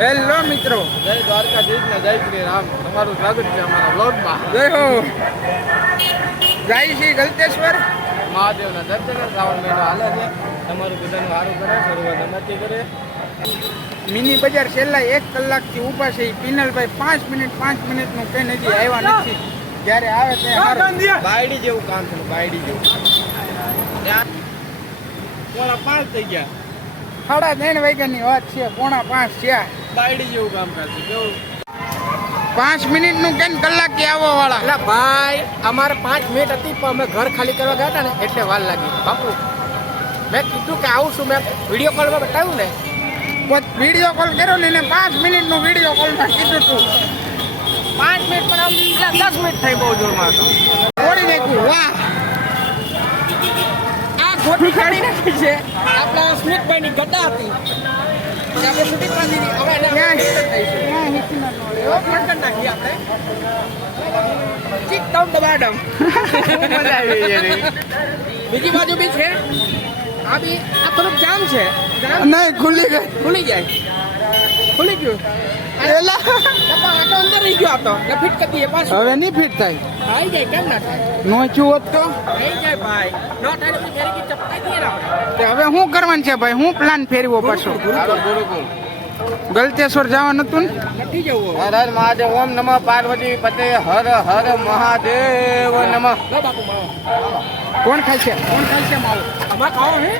Hello મિત્રો. જય દ્વારકાધીશ ને જય શ્રી રામ. તમારું સ્વાગત છે અમારા બ્લોગમાં જય હો. જાય છે ગલતેશ્વર? મહાદેવના દર્શન શ્રાવણ મહિનો હાલે છે. તમારું બધાનું સારું કરે શરૂઆત અમારથી કરે મિની બજાર છેલ્લા એક કલાકથી ઊભા છે. પિનલભાઈ પાંચ મિનિટ પાંચ મિનિટનું કઈ નથી આવ્યા નથી. જ્યારે આવે ત્યારે બાયડી જેવું કામ થયું બાયડી જેવું. પાંચ થઈ ગયા. સાડા ત્રણ વાગ્યાની વાત છે પોણા પાંચ થયા બાયડી જેવું કામ કરશે. કેવું? પાંચ મિનિટનું કેમ કલાકથી આવવા વાળા? એટલે ભાઈ અમારે પાંચ મિનિટ હતી પણ અમે ઘર ખાલી કરવા ગયા હતા ને એટલે વાર લાગી. બાપુ મેં કીધું કે આવું છું મેં વીડિયો કોલમાં બતાવ્યું ને. વીડિયો કોલ કર્યો ને પાંચ પાંચ મિનિટનું વીડિયો કોલમાં કીધું તું. પાંચ મિનિટ પણ આમ દસ મિનિટ થઈ બહુ જોરમાં હતો કાઢી નાખી છે આપણા સ્મિતભાઈની ગદ્દા હતી. આપણે દીધી હવે એને નાખીએ આપણે. ચીક તમ દબાડમ. બીજી બાજુ બી છે. આ બી આ થોડુંક જામ છે. નહીં ખુલ્લી ગઈ. ખુલી જાય. ખુલી ગયું. એલા ડબ્બા આટો અંદર રહી ગયો આટો ને ફિટ કરી દઈએ પાછું. હવે નહીં ફિટ થાય? આવી જાય કેમ ના થાય? નોચ્યું હોત તો? થઈ જાય ભાઈ. નો થાય તો ફેરી કી ચપકાઈ દઈએ ને તે હવે શું કરવાનું છે ભાઈ? હું પ્લાન ફેરવો પાછો? ગલતેશ્વર જવાનું હતું ને? નથી જવું હર હર મહાદેવ ઓમ નમઃ પાર્વતી પતે હર હર મહાદેવ નમઃ. કોણ ખાય છે? કોણ ખાય છે માવો? અમાર ખાવો હે?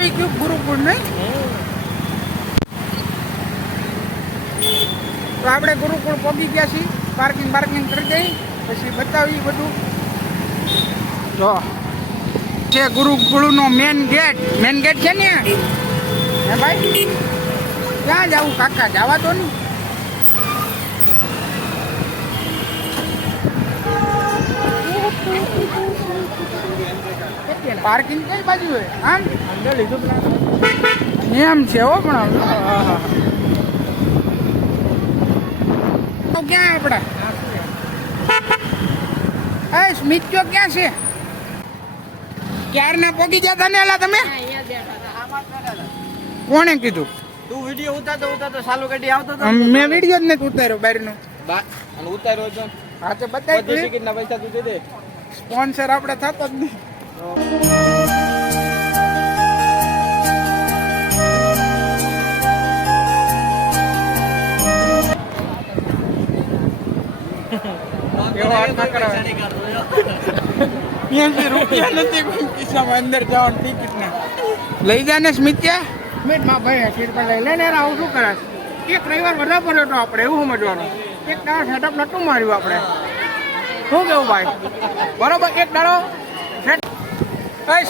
આવી ગયું ગુરુકુળ નહીં તો આપણે ગુરુકુળ પહોંચી ગયા છીએ. પાર્કિંગ પાર્કિંગ કરી દઈ. પછી બતાવી બધું. જો. છે ગુરુકુળનો મેન ગેટ મેન ગેટ છે ને? હે ભાઈ? ક્યાં જવું? કાકા, જવા દો ને. પાર્કિંગ કઈ બાજુ હે આમ? અંદર લીધું એમ છે હો પણ ક્યાં આપડા? એ સ્મિત ચોક ક્યાં છે? ક્યારના પોગી જતા ને એલા તમે કોણે કીધું? તું વીડિયો ઉતારતો ઉતારતો સાલું કાઢી આવતો હતો મેં વીડિયો જ નથી ઉતાર્યો બહારનો. બા અને ઉતાર્યો તો હા તો બતાવી પૈસા તું દે દે. સ્પોન્સર આપણે થતો જ નહીં. રૂપિયા નથી ખિસ્સામાં અંદર જવાનું ટિકિટ ને. લઈ જા ને સ્મિત્યા. ભાઈ સીટ પર લઈ આવું શું કરે એક રવિવાર બરાબર હતો આપણે, એવું સમજવાનું. એક દાડો સેટઅપ નતું માર્યું આપણે. શું કેવું ભાઈ? બરોબર એક દાડો.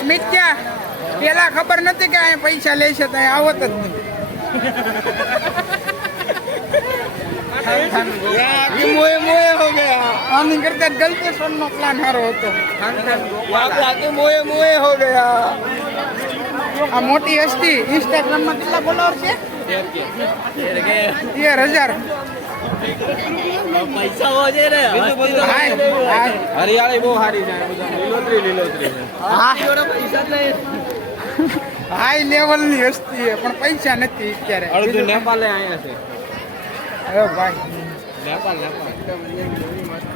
સ્મિત ક્યાં? પેલા ખબર નથી કે અહીંયા પૈસા લે છે તો આવત જ નહીં. આની કરતા ગલતેશ્વર નો પ્લાન સારો હતો. મોએ મોએ હો ગયા. આ મોટી હસ્તી ઇન્સ્ટાગ્રામમાં કેટલા ફોલોવર છે? તેર હજાર. હરિયાળી બહુ સારી છે લીલોતરી લીલોતરી હાઈ લેવલની હસ્તી છે પણ પૈસા નથી અત્યારે. અડધું નેપાલે અહીંયા છે. અરે ભાઈ. નેપાલ નેપાલ.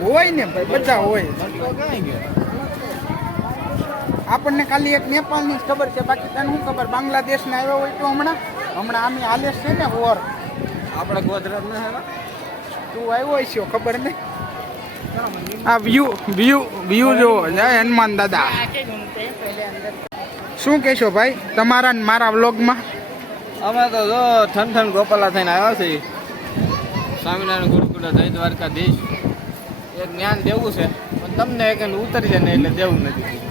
હોય ને ભાઈ બધા હોય. તો આપણને ખાલી એક નેપાલની ખબર છે બાકી તને શું ખબર? બાંગ્લાદેશ ને આવ્યો હોય તો હમણાં? હમણાં આમે હાલે છે ને ઓર આપણે ગુજરાત ના તું આવ્યો છે ખબર નહીં? આ વ્યૂ વ્યૂ વ્યૂ જો જય હનુમાન દાદા. શું કહેશો ભાઈ તમારા ને મારા વ્લોગમાં અમે તો જો ઠન ઠન ગોપાલા થઈને આવ્યા છીએ. સ્વામિનારાયણ ગુરુકુળ જય દ્વારકાધીશ. એક જ્ઞાન દેવું છે પણ તમને એક ઉતરી જાય ને એટલે દેવું નથી.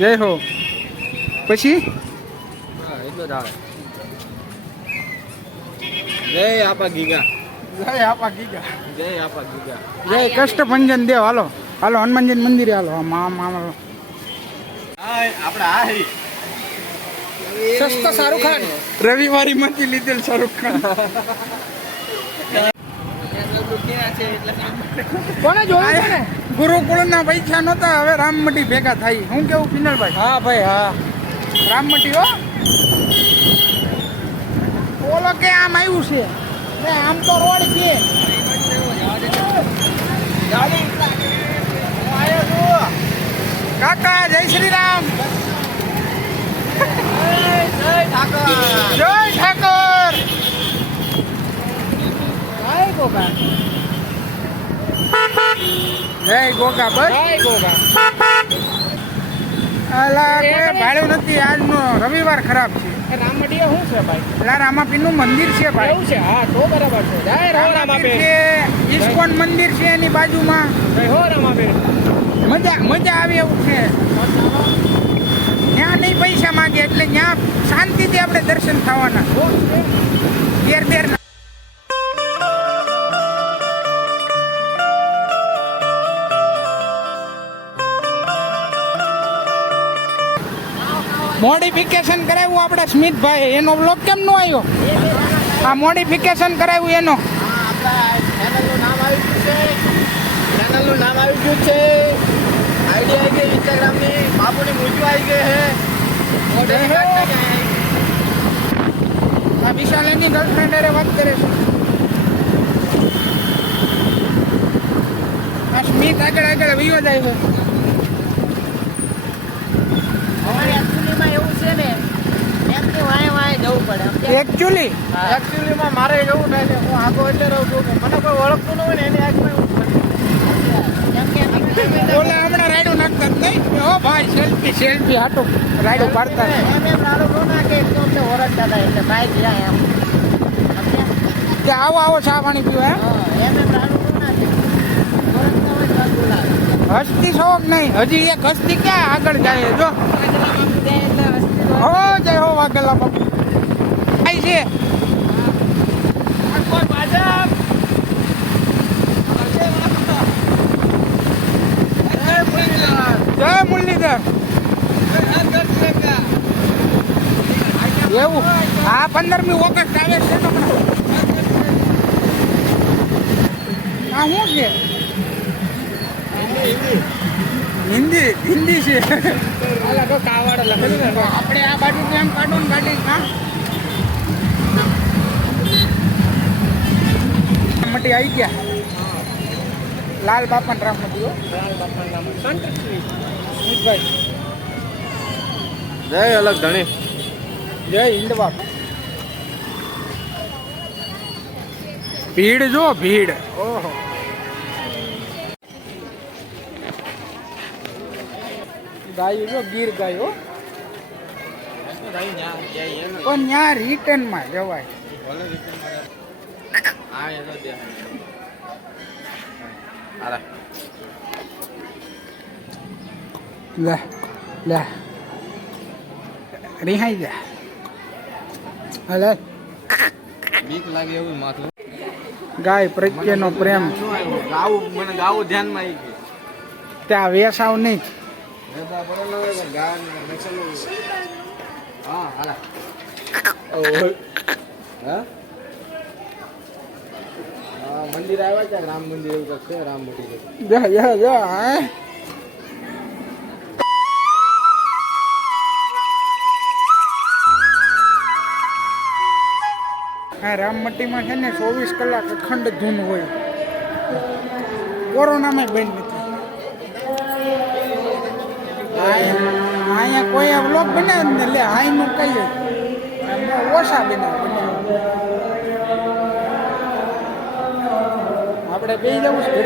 જય હો. પછી? જ આવે. જય આપા ગીગા. જય આપા ગીગા. જય આપા ગીગા. જય કષ્ટભંજન દેવ હાલો. હાલો હનુમાનજી મંદિરે હાલો. આમ આમ આપણે આ હરી સસ્તો શાહરુખ ખાન. રવિવારી માંથી લીધેલ શાહરુખ ખાન. કોને જોયું છે ને? ગુરુકુળ ના પૈસા નહોતા હવે રામમટી ભેગા થાય. હું કેવું પિનલભાઈ? હા ભાઈ હા. રામમટી હો? ઓલો કે આમ આવ્યું છે. ને આમ તો રોડ છે. કાકા જય શ્રી રામ જય ઠાકોર. હાય ગોગા જય ગોગા બસ. જય ગોગા. અલા કોઈ ભાડું નથી. આજનો રવિવાર ખરાબ છે. એ શું છે ભાઈ? એટલે રામાપીરનું મંદિર છે ભાઈ. એવું છે? હા તો બરાબર છે. જય રામ રામાપીર છે ઇસ્કોન મંદિર છે એની બાજુમાં. જય હો રામાપીર. મજા મજા આવે એવું છે. ત્યાં નહીં પૈસા માંગે એટલે ત્યાં શાંતિથી આપણે દર્શન થવાના. ઘેર ઘેર મોડિફિકેશન કરાવ્યું આપણે સ્મિતભાઈ એનો બ્લોગ કેમ નો આવ્યો? આ મોડિફિકેશન કરાવ્યું એનો. ચેનલનું નામ આવી ગયું છે આઈડી આવી ગઈ ઇન્સ્ટાગ્રામની બાપુની મૂંઝું આવી ગઈ છે આ વિશાલ એની ગર્લફ્રેન્ડ વાત કરે છે. આ સ્મિત આગળ આગળ વિયો જાય છે અમારે એકચ્યુઅલીમાં એવું છે ને એમ કે વાંય વાંય જવું પડે? એકચ્યુઅલી એકચ્યુઅલીમાં મારે એવું થાય છે હું આગો એટલે રહું છું કે મને કોઈ ઓળખતું ન હોય ને એની આગળ હમણાં રાયડું નાખતા નહીં? ઓ ભાઈ સેલ્ફી સેલ્ફી હાટો. રાયડું પાડતા એમ એમ રાડું ન નાખે એક તો અમને હતા એટલે ભાઈ ગયા એમ. કે આવો આવો ચા પાણી પીવા હસતી શોખ નહીં? હજી એક હસ્તી ક્યાં આગળ જાય છે, જો. હો જય હો વાઘેલા બાપુ આઈ છે જય મુરલીધર એવું આ પંદરમી ઓગસ્ટ આવે છે આ શું છે? હિન્દી. હિન્દી છે. આપણે આ બાજુ એમ કાઢો ને ગાડી. હા. મટી આવી ગયા. લાલ બાપા સ્મિતભાઈ જય અલગ ધણી. જય હિન્દ બાપ ભીડ જો ભીડ. ઓહો. ગાયો જો ગીર ગાયો પણ ત્યાં રિટર્નમાં જવાય. તો દે હાલે લે લે. રિહાઈ જા. હલે બીક લાગે એવું માથું ગાય પ્રત્યેનો પ્રેમ. ગાવું મને ગાવું ધ્યાનમાં આવી ગયું. ત્યાં વેસાવ નહીં. મંદિર આવ્યા છે રામ મંદિર એવું છે રામ મોટી આ રામમટીમાં છે ને ચોવીસ કલાક અખંડ ધૂન હોય. કોરોનામાં બંધ. અહીંયા કોઈ વ્લોગ બનાવે ને લે હાઈનું કહીએ. ઓછા બનાવે. આપણે બે જવું છે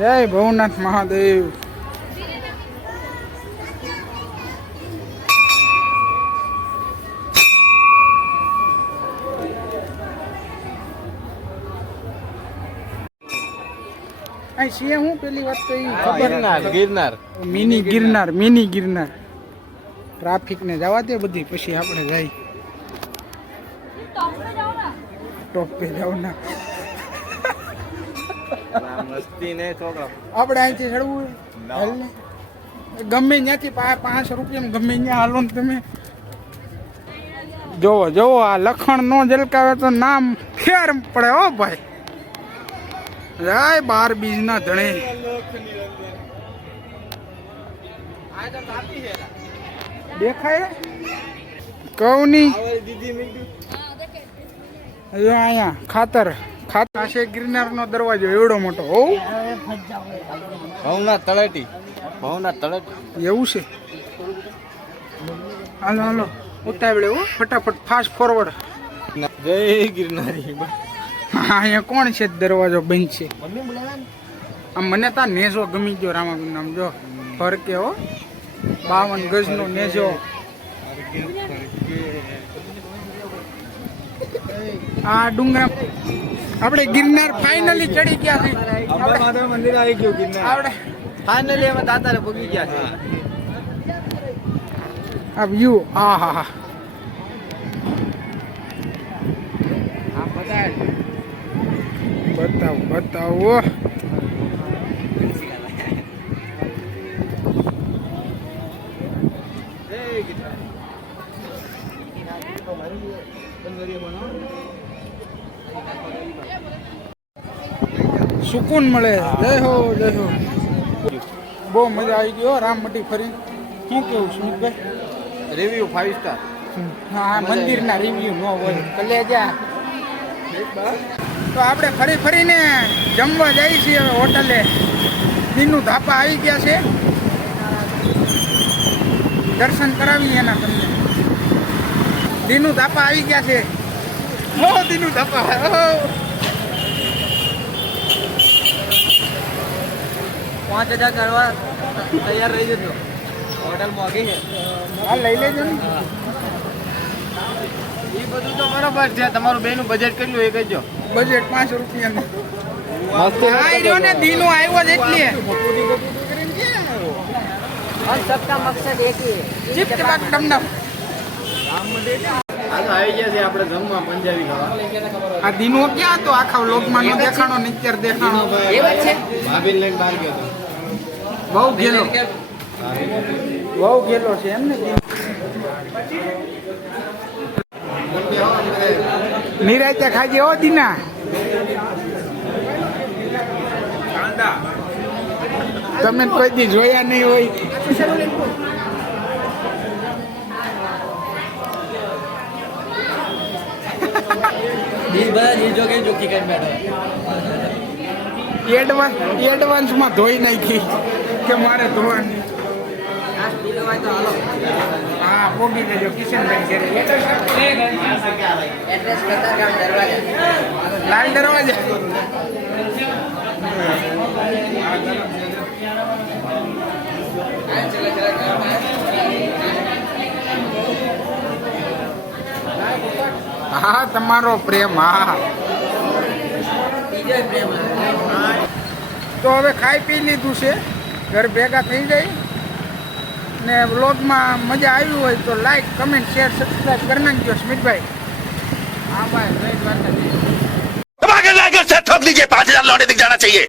જય ભવનાથ મહાદેવ. અહીં છીએ હું? પેલી વાત તો ખબર Girnar Girnar. Mini Girnar mini Girnar. Traffic ને જવા દે બધી પછી આપણે જાય. ટોપ પે જાવ ના. મસ્તી ને છોકરા. આપણે અહીંથી ચડવું હાલ ને. ગમે ત્યાંથી પાંચ રૂપિયા ગમે ત્યાં હાલો ને તમે. જોવો જોવો આ લખણ નો જલકાવે તો નામ ફેર પડે હો ભાઈ. જય બાર બીજ ના ધણે. દેખાય? કહું નહીં અહીંયા ખાતર. ખાતર છે ગિરનાર નો દરવાજો એવડો મોટો. હોવ ભવના તળેટી. ભવના તળેટી. એવું છે? હાલો હાલો. ઉતાવળે હો ફટાફટ ફાસ્ટ ફોરવર્ડ જય ગિરનારી. અહીંયા કોણ છે? દરવાજો બંધ છે. આમ મને તા નેજો ગમી ગયો રામાબીન નામ જો. ફરકે હો. બાવન ગજનો નેજો. આ ડુંગરા આપણે ગિરનાર ફાઇનલી ચડી ગયા છે. આપણે મંદિર આવી ગયું ગિરનાર. આપણે ફાઇનલી અમે દાતારે પગી ગયા છે આ વ્યૂ આ હા હા. બતાવો બતાવો. સુકૂન મળે. જય હો જય હો. બહુ મજા આવી ગયો રામમટી ફરી શું કેવું સુમિતભાઈ રિવ્યુ ફાઈવ સ્ટાર હા મંદિરના રિવ્યુ ન હોય. કલેજા તો આપણે ફરી ફરીને જમવા જઈએ છીએ હવે હોટલે. દીનું ધાપા આવી ગયા છે. દર્શન કરાવીએ એના તમને. દીનું ધાપા આવી ગયા છે. હો દીનું ધાપા. હો. પાંચ હજાર કરવા તૈયાર રહી જજો. હોટલ મોગી છે. હા લઈ લેજો ને. એ બધું તો બરાબર છે. તમારું બેનું બજેટ કેટલું એ કહેજો. બજેટ પાંચ રૂપિયાનું મસ્ત આવ્યો ને દીનો આવ્યો જ એટલે हम सबका मकसद एक ही है ચીપ ચપાક ડમડમ હાલો આવી ગયા છે આપણે જમવા પંજાબી ખાવા આ દીનો ક્યાં હતો આખા વ્લોગમાં નો દેખાણો નિત્યર દેખાણો ભાભીને લઈને બહાર ગયો હતો બહુ ગેલો બહુ ગેલો છે એમ ને નિરાયતે ખાજે હો દીના. તમે કોઈ દી જોયા નહીં હોય. એડવાન્સ એડવાન્સમાં ધોઈ નાખી કે મારે ધોવાની. હા કોબી દેજો કિશનભાઈ છે. એડ્રેસ કતારગામ દરવાજા. લાલ દરવાજા. હા તમારો પ્રેમ હા. તો હવે ખાઈ પી લીધું છે. ઘર ભેગા થઈ જાય. ને વ્લોગમાં મજા આવી હોય તો લાઈક કમેન્ટ શેર સબસ્ક્રાઈબ કરી નાખજો સ્મિતભાઈ હા ભાઈ જય દ્વારકાધીશ धमाकेदार से ठोक दीजिए पाँच हजार लौटे दिख जाना चाहिए